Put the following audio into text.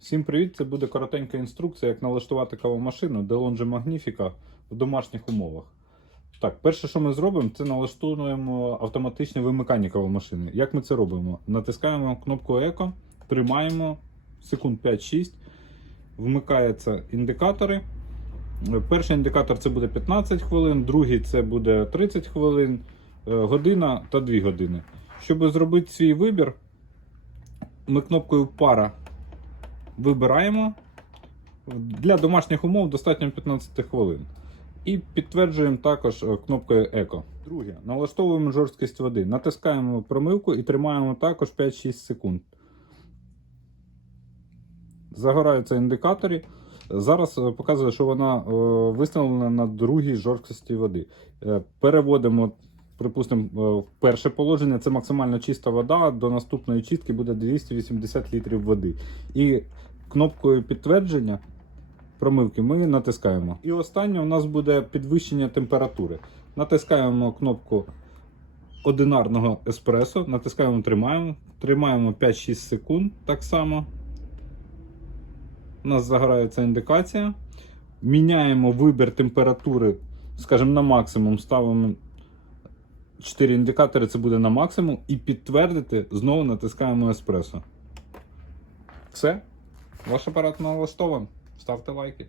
Всім привіт! Це буде коротенька інструкція, як налаштувати кавомашину Delonge Magnifica в домашніх умовах. Так, перше, що ми зробимо, це налаштуємо автоматичне вимикання кавомашини. Як ми це робимо? Натискаємо кнопку Еко, тримаємо секунд 5-6, вмикаються індикатори. Перший індикатор це буде 15 хвилин, другий це буде 30 хвилин, е, година та 2 години. Щоб зробити свій вибір, ми кнопкою пара вибираємо. Для домашніх умов достатньо 15 хвилин. І підтверджуємо також е, кнопкою Еко. Друге, налаштовуємо жорсткість води. Натискаємо промивку і тримаємо також 5-6 секунд. Загораються індикаторі. Зараз е, показує, що вона е, виставлена на другій жорсткості води. Переводимо, припустимо, е, перше положення це максимально чиста вода. До наступної чистки буде 280 літрів води. І кнопкою підтвердження промивки ми натискаємо. І останнє у нас буде підвищення температури. Натискаємо кнопку одинарного еспресо, натискаємо, тримаємо, тримаємо 5-6 секунд так само. У нас загорається індикація. Міняємо вибір температури, скажімо, на максимум. Ставимо 4 індикатори, це буде на максимум. І підтвердити знову натискаємо еспресо. Все. Ваш апарат налаштований. Ставте лайки.